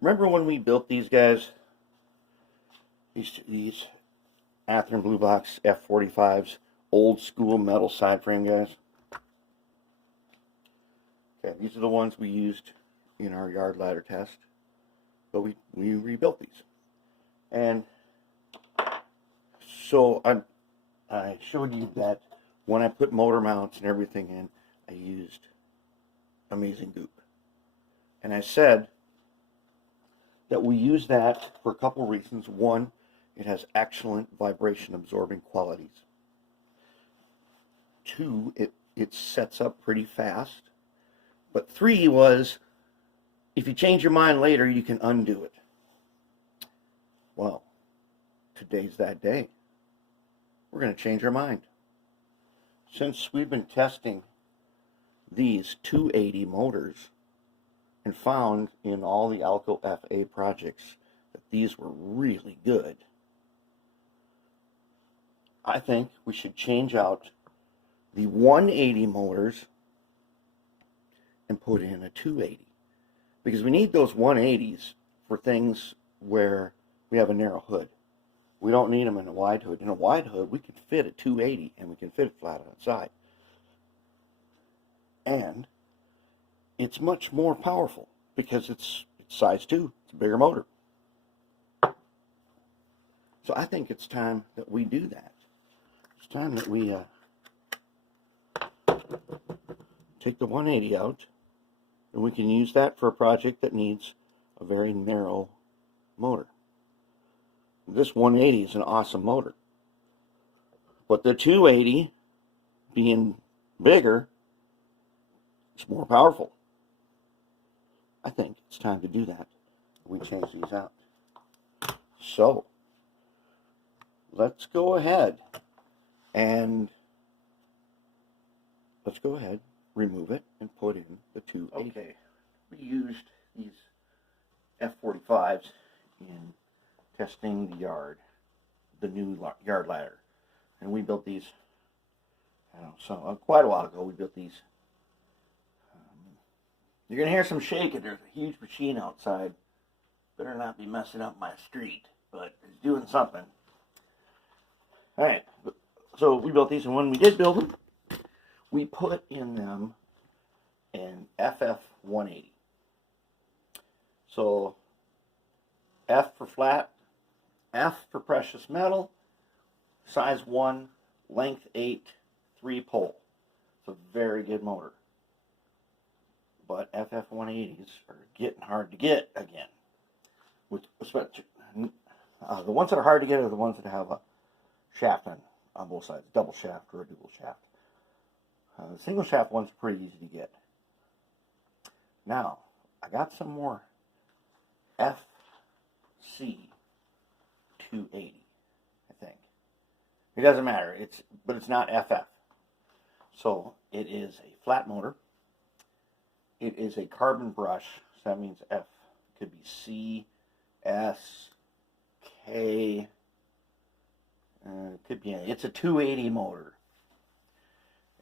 Remember when we built these guys? These Athearn Blue Box F45s, old school metal side frame guys. Okay, these are the ones we used in our yard ladder test, but we rebuilt these. And so I showed you that when I put motor mounts and everything in, I used Amazing Goop. And I said that we use that for a couple of reasons. One, it has excellent vibration absorbing qualities. Two, it sets up pretty fast. But three was, if you change your mind later, you can undo it. Well, today's that day. We're going to change our mind. Since we've been testing these 280 motors and found in all the Alco FA projects that these were really good, I think we should change out the 180 motors and put in a 280, because we need those 180s for things where we have a narrow hood. We don't need them in a wide hood. In a wide hood, we can fit a 280 and we can fit it flat outside. And it's much more powerful because it's size 2. It's a bigger motor. So I think it's time that we do that. It's time that we take the 180 out, and we can use that for a project that needs a very narrow motor. This 180 is an awesome motor, but the 280, being bigger, it's more powerful. I think it's time to do that. We change these out. So let's go ahead and remove it and put in the 280. Okay, we used these F45s in testing the yard, the new yard ladder, and we built these. I don't know, so quite a while ago we built these. You're gonna hear some shaking. There's a huge machine outside. Better not be messing up my street, but it's doing something. All right, so we built these, and when we did build them, we put in them an FF180. So F for flat, F for precious metal, size 1, length 8, 3 pole. It's a very good motor. But FF180s are getting hard to get again. The ones that are hard to get are the ones that have a shaft on both sides, double shaft or a dual shaft. The single shaft one's pretty easy to get. Now, I got some more FC280, I think. It doesn't matter, but it's not FF. So it is a flat motor. It is a carbon brush, so that means F. It could be C, S, K, it could be any. It's a 280 motor,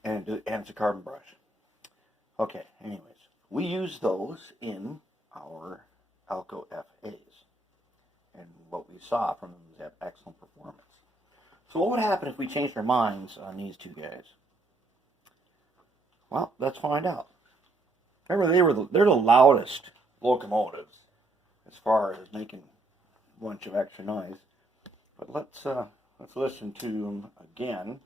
and it's a carbon brush. Okay, anyways, we use those in our Alco FAs, and what we saw from them is they have excellent performance. So what would happen if we changed our minds on these two guys? Well, let's find out. Remember, they're the loudest locomotives as far as making a bunch of extra noise. But let's listen to them again.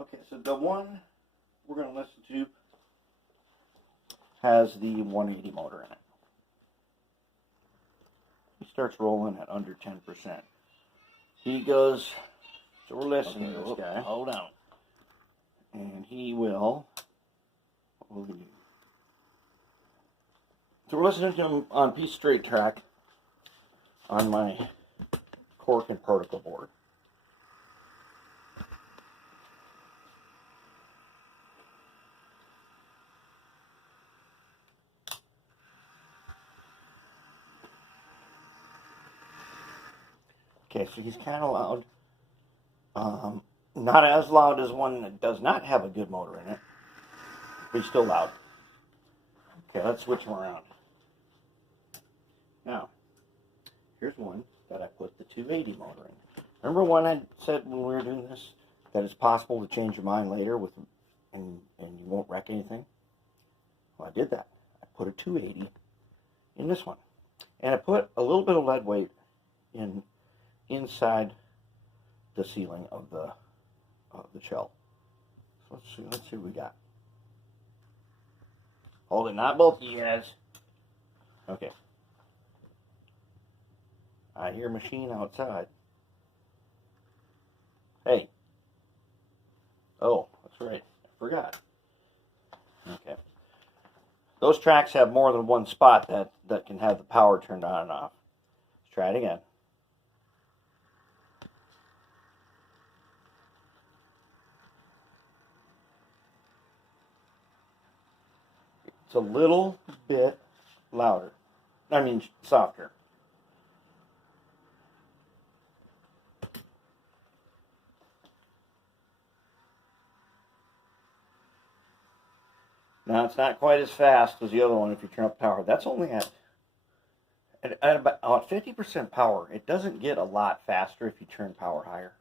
Okay, so the one we're going to listen to has the 180 motor in it. He starts rolling at under 10%. He goes, so we're listening to this guy. Hold on. And he will, what will he do? So we're listening to him on piece straight track on my cork and particle board. Okay, so he's kind of loud. Not as loud as one that does not have a good motor in it, but he's still loud. Okay. Okay, let's switch them around. Now, here's one that I put the 280 motor in. Remember when I said when we were doing this that it's possible to change your mind later and you won't wreck anything? Well, I did that. I put a 280 in this one. And I put a little bit of lead weight inside the ceiling of the shell. So let's see what we got. Hold it, not both of you guys. Okay. I hear a machine outside. Hey. Oh, that's right. I forgot. Okay. Those tracks have more than one spot that can have the power turned on and off. Let's try it again. It's a little bit louder. I mean, softer. Now, it's not quite as fast as the other one if you turn up the power. That's only at about 50% power. It doesn't get a lot faster if you turn power higher.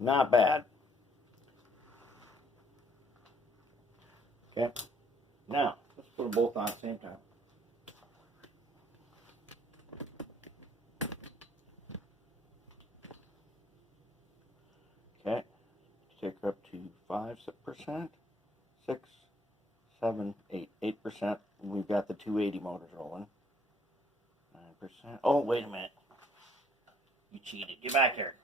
Not bad. Okay. Now, let's put them both on at the same time. Okay. Take her up to 5%, 6, 7, 8, 8%. We've got the 280 motors rolling. 9%. Oh, wait a minute. You cheated. Get back here.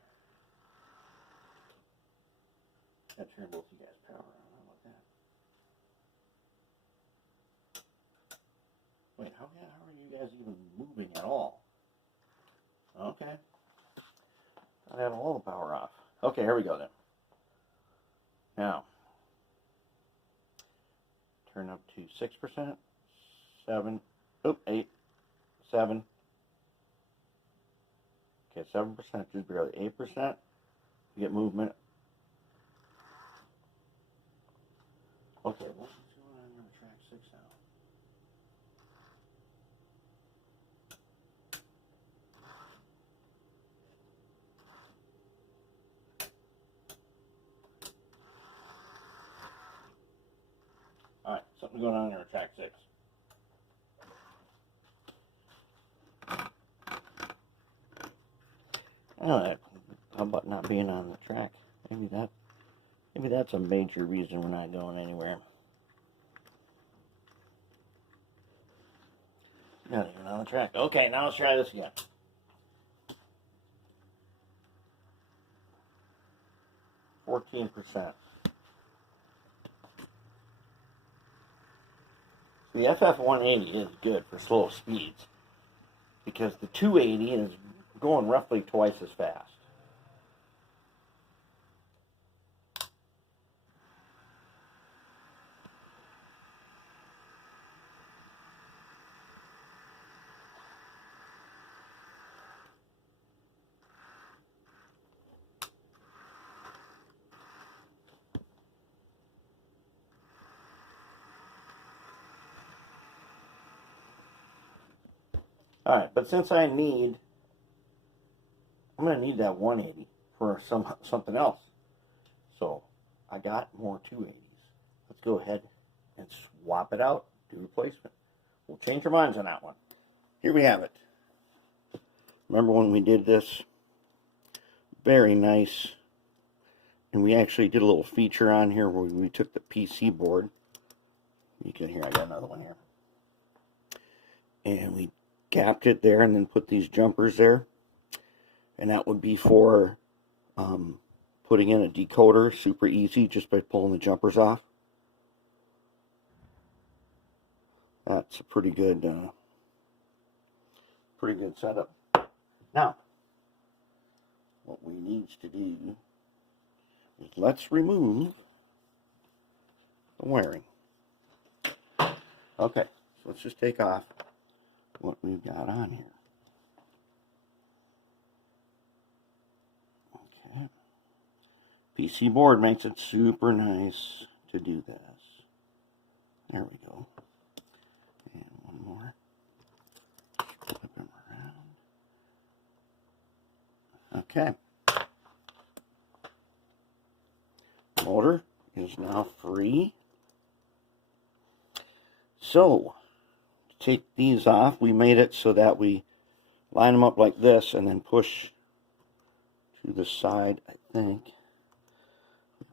Gotta turn both you guys' power on. How about that? Wait, how are you guys even moving at all? Okay. I had all the power off. Okay, here we go then. Now, turn up to 6%, 7, 8, 7. Okay, 7%, just barely 8%. You get movement. Okay, what's going on in track 6 now? Alright, something's going on in track 6. Oh, how about not being on the track? Maybe that's a major reason we're not going anywhere. Not even on the track. Okay, now let's try this again. %. The FF180 is good for slow speeds because the 280 is going roughly twice as fast. Alright, but since I'm going to need that 180 for something else. So, I got more 280s. Let's go ahead and swap it out, do replacement. We'll change our minds on that one. Here we have it. Remember when we did this? Very nice. And we actually did a little feature on here where we took the PC board. You can hear I got another one here. And we gapped it there and then put these jumpers there. And that would be for putting in a decoder, super easy, just by pulling the jumpers off. That's a pretty good setup. Now, what we need to do, is let's remove the wiring. Okay, so let's just take off what we've got on here. Okay. PC board makes it super nice to do this. There we go. And one more. Flip him around. Okay. Motor is now free. So, to take these off, we made it so that we line them up like this and then push to the side, I think.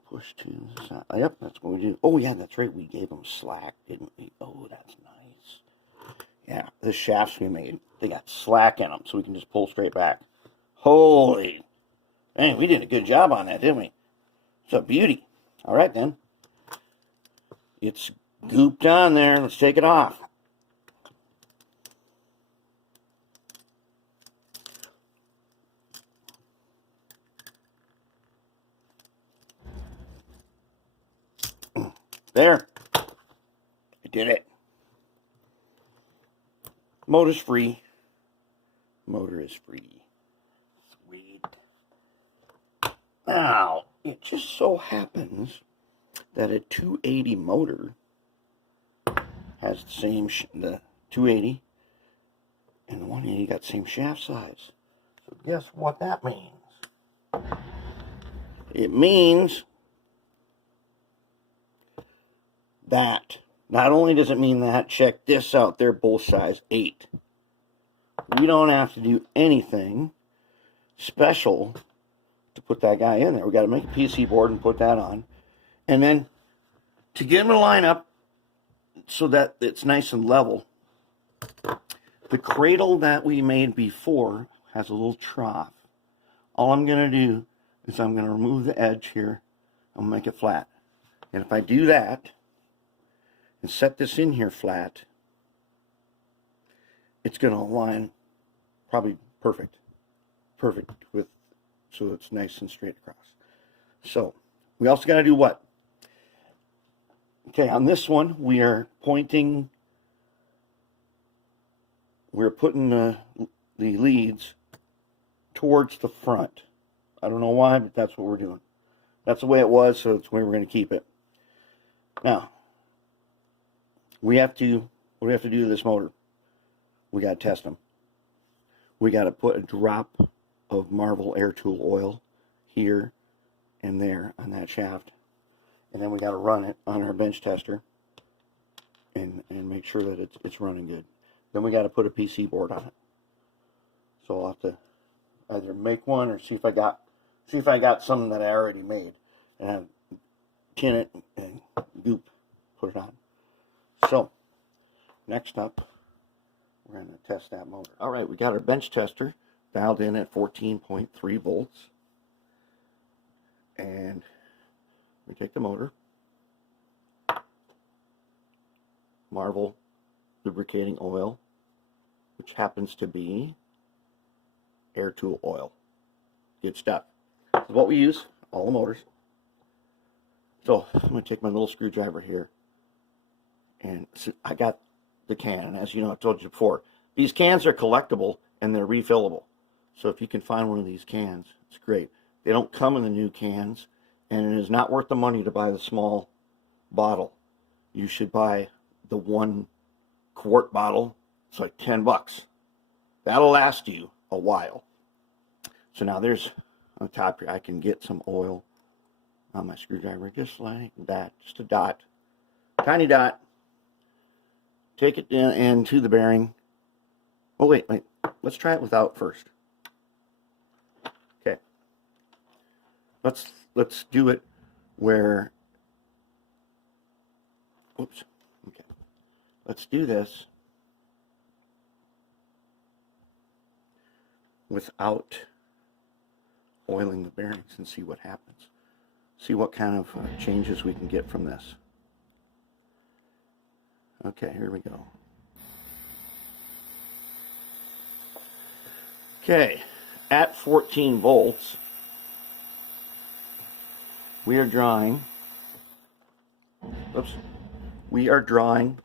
Push to the side. Yep, that's what we do. Oh, yeah, that's right. We gave them slack, didn't we? Oh, that's nice. Yeah, the shafts we made, they got slack in them, so we can just pull straight back. Holy. Man, we did a good job on that, didn't we? It's a beauty. All right, then. It's gooped on there. Let's take it off. There. I did it. Motor's free. Motor is free. Sweet. Now, it just so happens that a 280 motor has the same, the 280 and the 180 got the same shaft size. So guess what that means? It means that, not only does it mean that, check this out, they're both size 8. We don't have to do anything special to put that guy in there. We got to make a PC board and put that on. And then to get them to line up so that it's nice and level, the cradle that we made before has a little trough. All I'm going to do is I'm going to remove the edge here and make it flat. And if I do that and set this in here flat, it's going to align probably perfect with, so it's nice and straight across. So we also got to do what? Okay, on this one we are pointing, we're putting the leads towards the front. I don't know why, but that's what we're doing. That's the way it was, so it's the way we're going to keep it. Now, what do we have to do to this motor? We got to test them. We got to put a drop of Marvel air tool oil here and there on that shaft. And then we got to run it on our bench tester and make sure that it's running good. Then we got to put a PC board on it. So I'll have to either make one or see if I got something that I already made, and tin it and goop, put it on. So next up, we're going to test that motor. All right, we got our bench tester dialed in at 14.3 volts, and we take the motor, Marvel lubricating oil, which happens to be air tool oil. Good stuff. This is what we use, all the motors. So I'm going to take my little screwdriver here, and so I got the can. And as you know, I told you before, these cans are collectible and they're refillable. So if you can find one of these cans, it's great. They don't come in the new cans, and it is not worth the money to buy the small bottle. You should buy the 1 quart bottle. It's like 10 bucks. That'll last you a while. So now there's, on the top here, I can get some oil on my screwdriver, just like that, just a dot, tiny dot. Take it into the bearing. Oh, wait, let's try it without first. Okay. Let's do it where, oops, okay. Let's do this without oiling the bearings and see what happens. See what kind of changes we can get from this. Okay, here we go. Okay, at 14 volts, we are drawing, oops, we are drawing,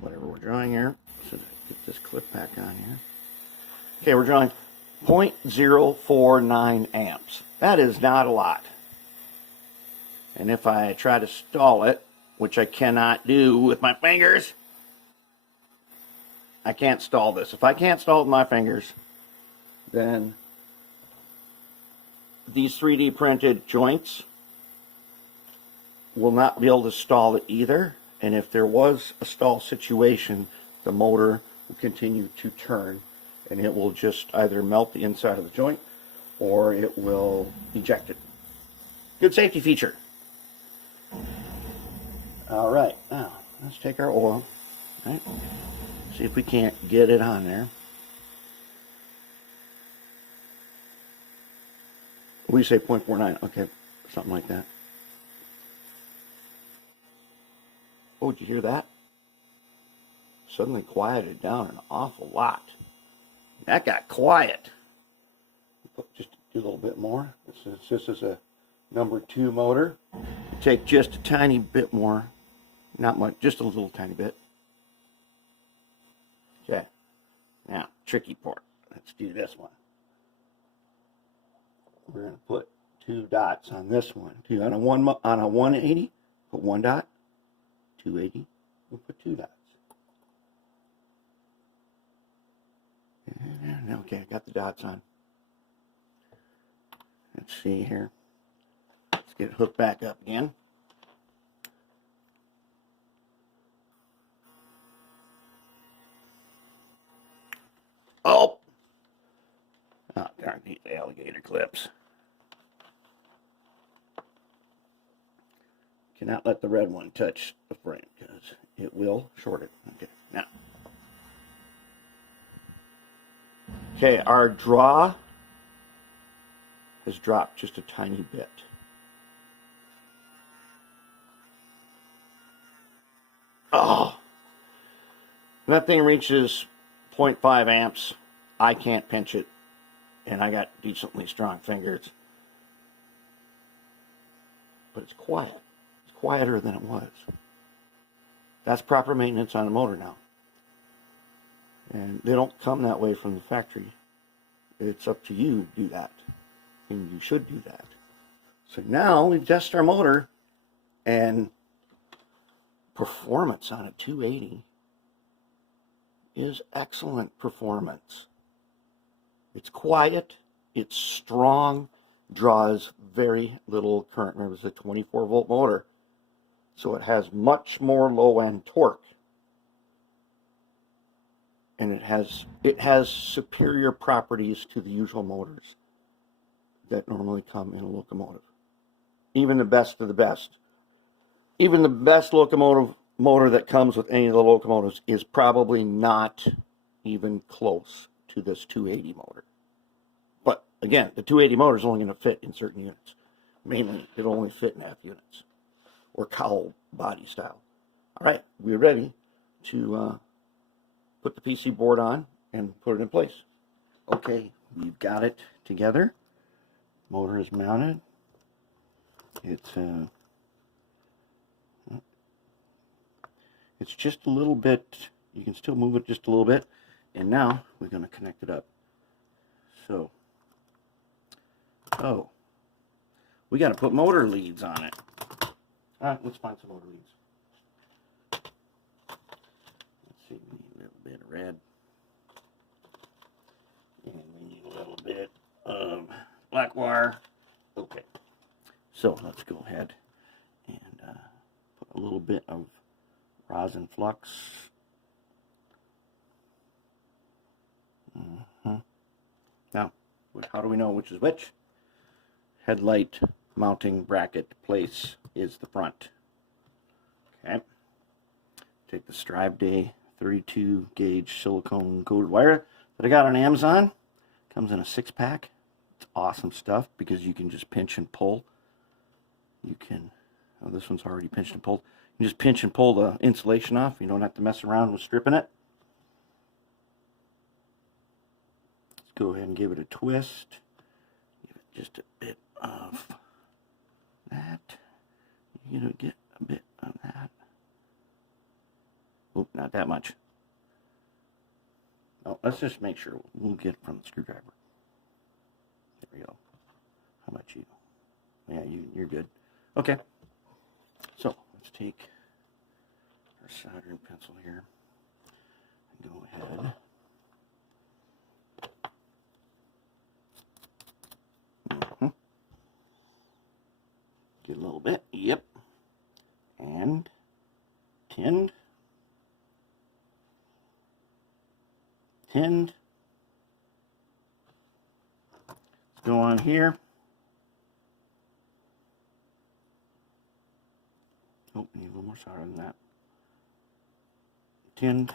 whatever we're drawing here, so get this clip back on here. Okay, we're drawing 0.049 amps. That is not a lot. And if I try to stall it, which I cannot do with my fingers, I can't stall this. If I can't stall it with my fingers, then these 3D printed joints will not be able to stall it either. And if there was a stall situation, the motor will continue to turn and it will just either melt the inside of the joint or it will eject it. Good safety feature. All right, now let's take our oil, right? See if we can't get it on there. We say 0.49, okay, something like that. Oh, did you hear that? Suddenly quieted down an awful lot. That got quiet. Just do a little bit more. This is a number 2 motor. Take just a tiny bit more, not much, just a little tiny bit. Okay, now tricky part. Let's do this one. We're going to put 2 dots on this one. On a 180, put 1 dot. 280, we'll put 2 dots. And, okay, I got the dots on. Let's see here. Let's get it hooked back up again. Oh! Oh, darn these alligator clips. Cannot let the red one touch the frame because it will short it. Okay, now. Okay, our draw has dropped just a tiny bit. Oh! When that thing reaches 0.5 amps, I can't pinch it, and I got decently strong fingers. But it's quiet. Quieter than it was. That's proper maintenance on a motor now. And they don't come that way from the factory. It's up to you to do that. And you should do that. So now we've tested our motor, and performance on a 280 is excellent performance. It's quiet, it's strong, draws very little current. Remember, it's a 24-volt motor. So it has much more low-end torque, and it has superior properties to the usual motors that normally come in a locomotive. Even the best of the best. Even the best locomotive motor that comes with any of the locomotives is probably not even close to this 280 motor. But again, the 280 motor is only going to fit in certain units. Mainly, it'll only fit in half units. Or cowl body style. All right, we're ready to put the PC board on and put it in place. Okay, we've got it together. Motor is mounted. It's just a little bit. You can still move it just a little bit. And now we're going to connect it up. So, we got to put motor leads on it. All right, let's find some motor leads. Let's see, we need a little bit of red. And we need a little bit of black wire. Okay, so let's go ahead and put a little bit of rosin flux. Now, how do we know which is which? Headlight mounting bracket place is the front. Okay. Take the Strive Day 32 gauge silicone coated wire that I got on Amazon. Comes in a 6-pack. It's awesome stuff because you can just pinch and pull. You can, oh, this one's already pinched and pulled. You can just pinch and pull the insulation off. You don't have to mess around with stripping it. Let's go ahead and give it a twist. Give it just a bit of that. You're going to get a bit of that. Oh, not that much. No, let's just make sure we'll get it from the screwdriver. There we go. How about you? Yeah, you're good. Okay. So let's take our soldering pencil here and go ahead. Get a little bit. Yep. And tinned. Let's go on here. Oh, need a little more solder than that. Tinned.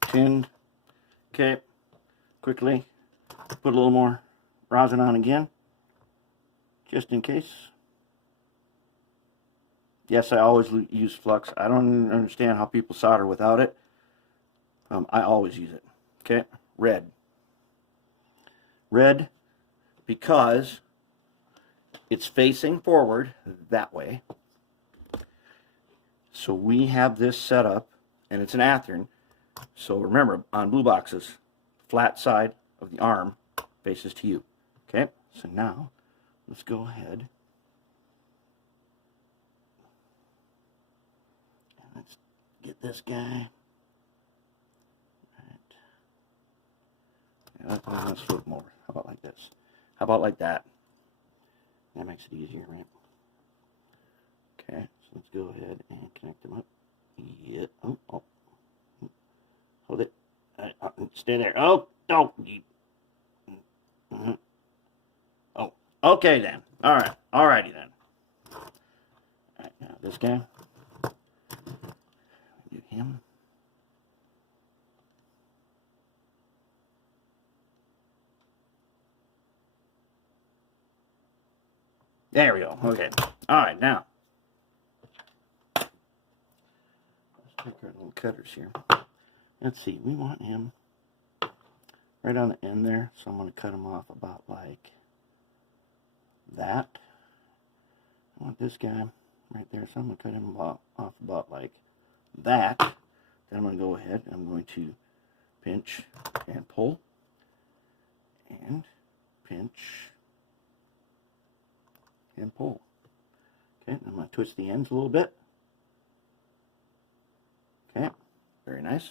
Tinned. Okay. Quickly put a little more rosin on again, just in case. Yes, I always use flux. I don't understand how people solder without it. I always use it. Okay, red. Red because it's facing forward that way. So we have this set up, and it's an Athearn. So remember, on blue boxes, flat side of the arm faces to you. Okay, so now let's go ahead and let's get this guy. Right. Yeah, let's flip him over. How about like this? How about like that? That makes it easier, right? Okay, so let's go ahead and connect them up. Yeah. Oh. Hold it. Stay there. Oh, don't. Oh, okay then. All right. Alrighty then. All right, now this guy. Do him. There we go. Okay. All right, now. Let's take our little cutters here. Let's see. We want him right on the end there, so I'm going to cut him off about like that. I want this guy right there, so I'm going to cut him off about like that. Then I'm going to go ahead and I'm going to pinch and pull and pinch and pull. Okay, I'm going to twist the ends a little bit. Okay, very nice.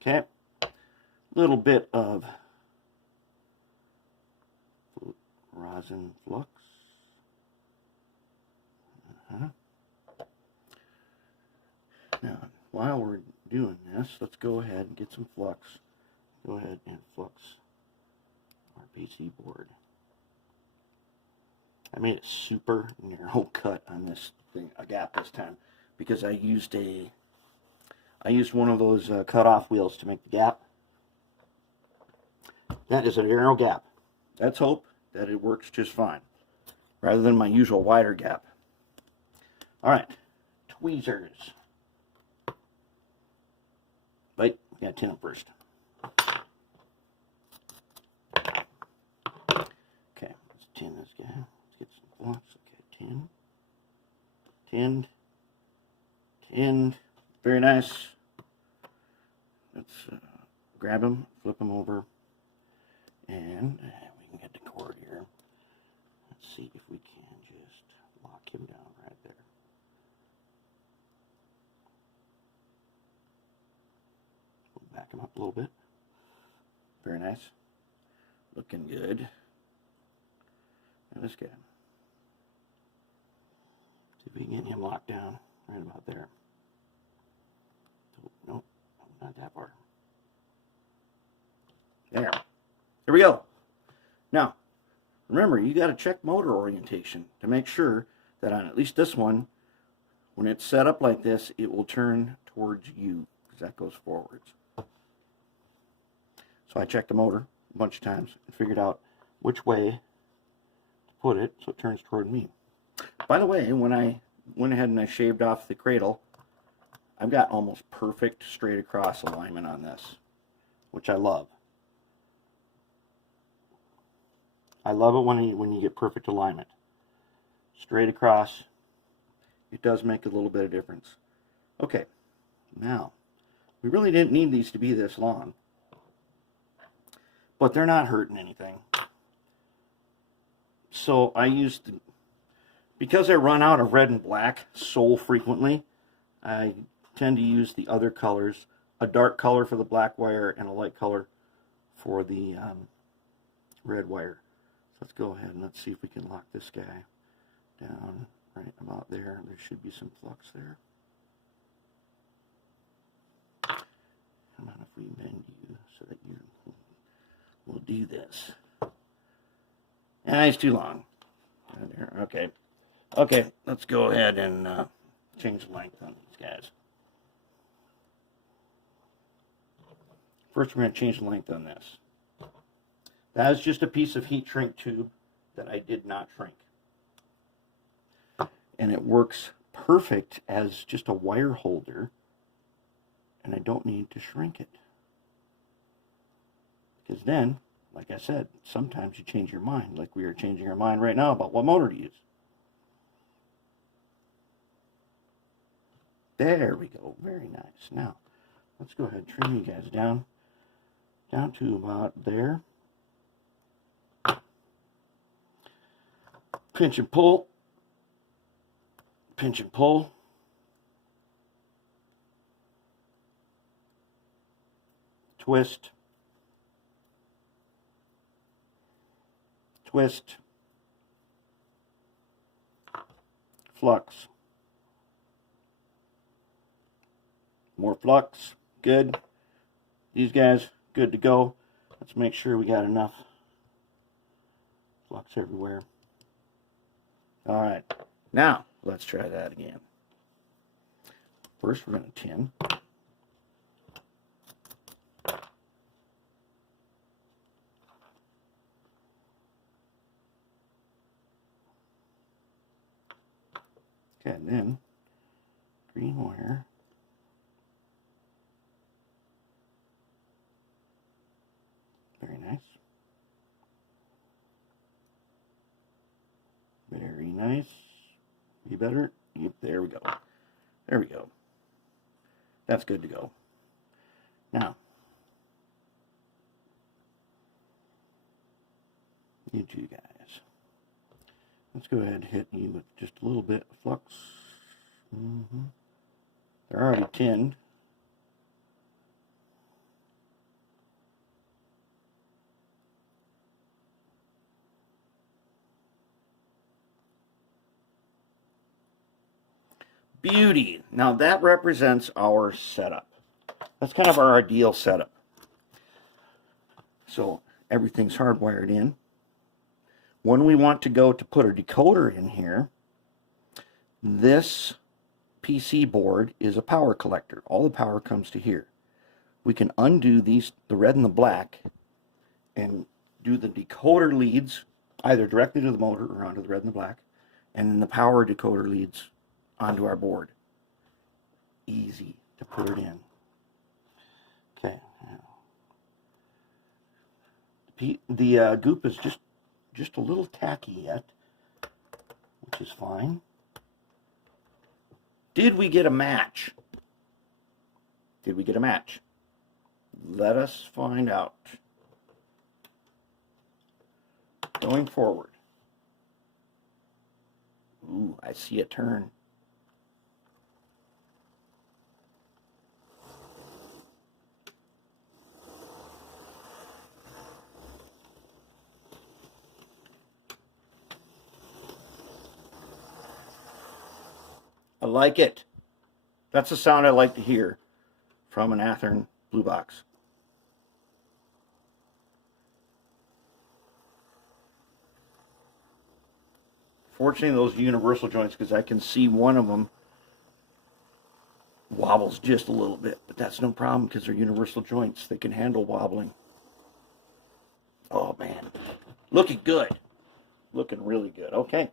Okay, little bit of rosin flux. Now, while we're doing this, let's go ahead and get some flux. Go ahead and flux our PC board. I made a super narrow cut on this thing, a gap this time, because I used one of those cut-off wheels to make the gap. That is a narrow gap. Let's hope that it works just fine, rather than my usual wider gap. All right, tweezers. Wait, we gotta tin them first. Okay, let's tin this guy. Let's get some flux. Okay, tinned. Very nice. Let's grab him, flip him over, and we can get the cord here. Let's see if we can just lock him down right there. We'll back him up a little bit. Very nice. Looking good. And this guy. See if we can get him locked down right about there. Nope, not that far. There. Here we go. Now, remember, you got to check motor orientation to make sure that on at least this one, when it's set up like this, it will turn towards you, because that goes forwards. So I checked the motor a bunch of times and figured out which way to put it so it turns toward me. By the way, when I went ahead and I shaved off the cradle, I've got almost perfect straight across alignment on this, which I love. I love it when you get perfect alignment. Straight across, it does make a little bit of difference. Okay, now, we really didn't need these to be this long, but they're not hurting anything. So I used, because I run out of red and black so frequently, I tend to use the other colors, a dark color for the black wire and a light color for the red wire. So let's go ahead and let's see if we can lock this guy down right about there. There should be some flux there. Come on, if we bend you so that you will do this. It's too long. There, okay. Okay, let's go ahead and change the length on these guys. First, we're going to change the length on this. That is just a piece of heat shrink tube that I did not shrink. And it works perfect as just a wire holder, and I don't need to shrink it. Because then, like I said, sometimes you change your mind, like we are changing our mind right now about what motor to use. There we go. Very nice. Now, let's go ahead and trim you guys down to about there. Pinch and pull. Pinch and pull. Twist. Twist. Flux. More flux. Good. These guys, good to go. Let's make sure we got enough flux everywhere. All right. Now, let's try that again. First, we're going to tin. Okay, and then green wire. Very nice. Very nice. Be better. Yep, there we go. There we go. That's good to go. Now, you two guys. Let's go ahead and hit you with just a little bit of flux. They're already tinned. Beauty. Now that represents our setup. That's kind of our ideal setup. So everything's hardwired in. When we want to go to put a decoder in here, this PC board is a power collector. All the power comes to here. We can undo these, the red and the black, and do the decoder leads either directly to the motor or onto the red and the black, and then the power decoder leads onto our board. Easy to put it in. Okay. The goop is just a little tacky yet, which is fine. Did we get a match? Did we get a match? Let us find out. Going forward. Ooh, I see a turn. I like it. That's the sound I like to hear from an Athearn Blue Box. Fortunately, those universal joints, because I can see one of them wobbles just a little bit, but that's no problem because they're universal joints. They can handle wobbling. Oh man, looking good. Looking really good. Okay,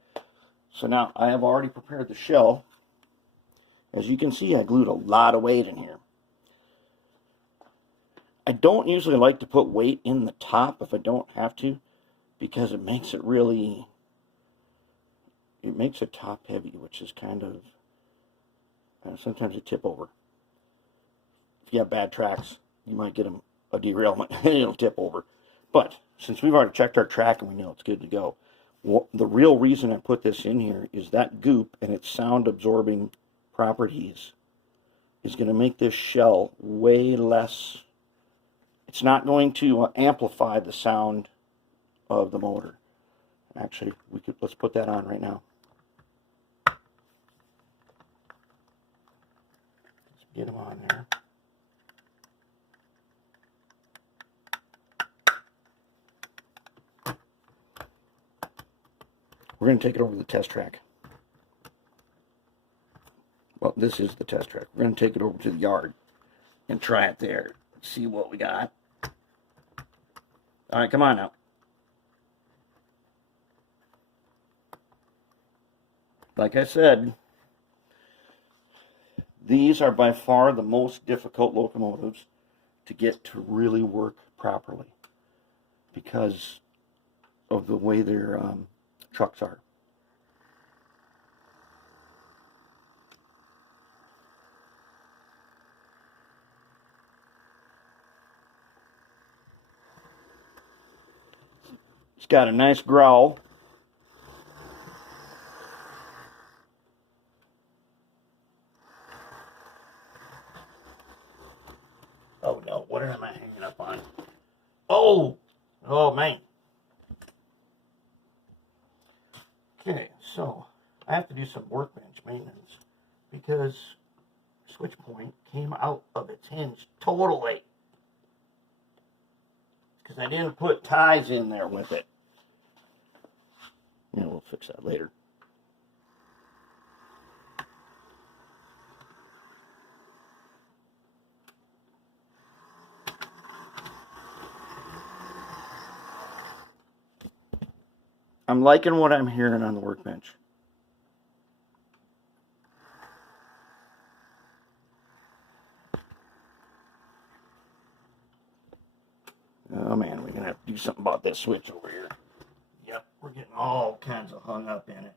so now I have already prepared the shell. As you can see, I glued a lot of weight in here. I don't usually like to put weight in the top if I don't have to, because it makes it really, it makes it top heavy, which is kind of, sometimes it tip over. If you have bad tracks, you might get a derailment and it'll tip over. But since we've already checked our track and we know it's good to go, the real reason I put this in here is that goop and its sound absorbing properties is going to make this shell way less. It's not going to amplify the sound of the motor. Actually, let's put that on right now. Let's get them on there. We're going to take it over to the test track. Well, this is the test track. We're going to take it over to the yard and try it there. See what we got. All right, come on now. Like I said, these are by far the most difficult locomotives to get to really work properly because of the way their trucks are. It's got a nice growl. Oh no, what am I hanging up on? Oh man. Okay, so I have to do some workbench maintenance because switch point came out of its hinge totally. Because I didn't put ties in there with it. Yeah, we'll fix that later. I'm liking what I'm hearing on the workbench. Oh man, we're going to have to do something about this switch over here. Yep, we're getting all kinds of hung up in it.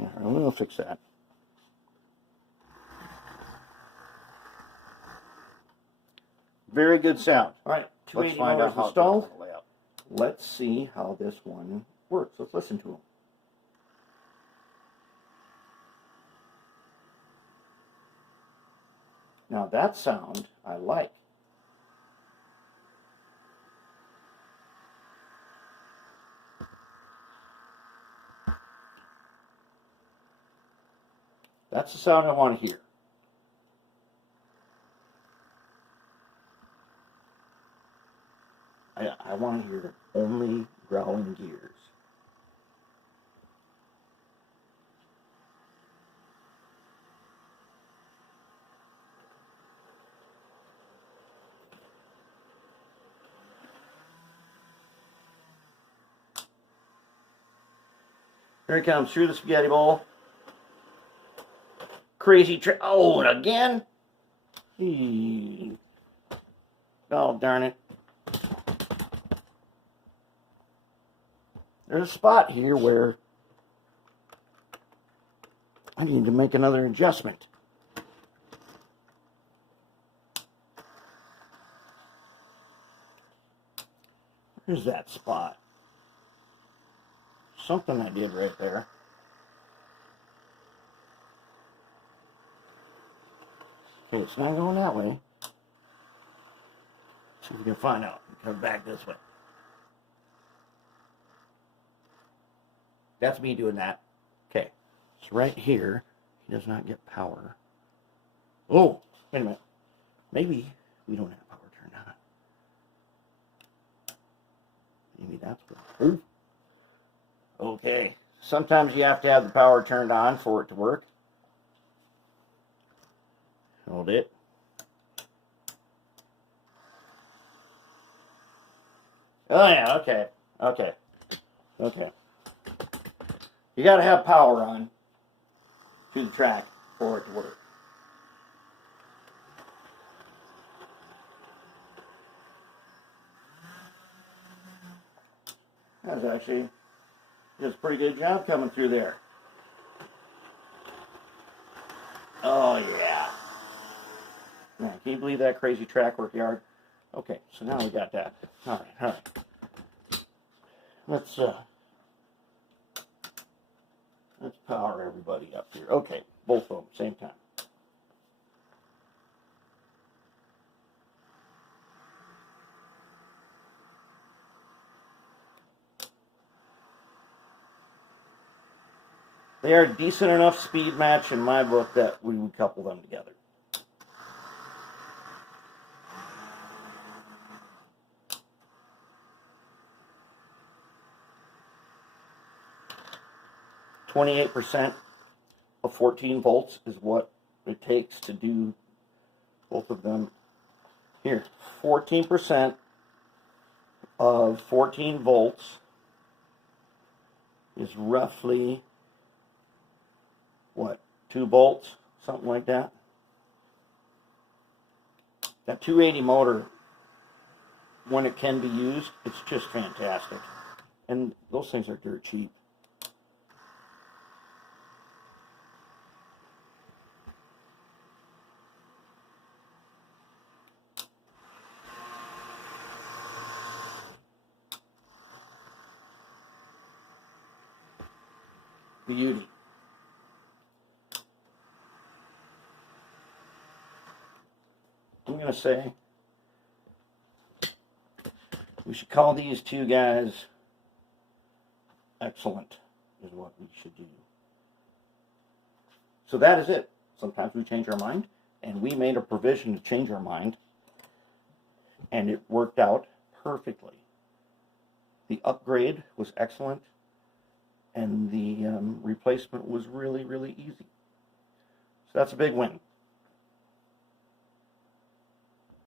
All right, we'll fix that. Very good sound. All right, 280 motors installed. Let's see how this one works. Let's listen to them. Now that sound I like. That's the sound I want to hear. I want to hear only growling gears. Here it comes through the spaghetti bowl. Crazy oh, and again? Oh, darn it. There's a spot here where I need to make another adjustment. Here's that spot. Something I did right there. Okay, it's not going that way. See if we can find out. Come back this way. That's me doing that. Okay, so right here, he does not get power. Oh, wait a minute. Maybe we don't have power turned on. Maybe that's what. Ooh. Okay, sometimes you have to have the power turned on for it to work. Hold it. Oh yeah, okay, okay, okay. You got to have power on to the track for it to work. That's actually just a pretty good job coming through there. Oh yeah. Man, can you believe that crazy track work yard? Okay, so now we got that. All right. Let's power everybody up here. Okay, both of them, same time. They are a decent enough speed match in my book that we would couple them together. %28 of 14 volts is what it takes to do both of them. Here, 14% of 14 volts is roughly, what, 2 volts? Something like that. That 280 motor, when it can be used, it's just fantastic. And those things are dirt cheap. Beauty. I'm going to say we should call these two guys excellent, is what we should do. So that is it. Sometimes we change our mind, and we made a provision to change our mind, and it worked out perfectly. The upgrade was excellent, and the replacement was really, really easy. So that's a big win.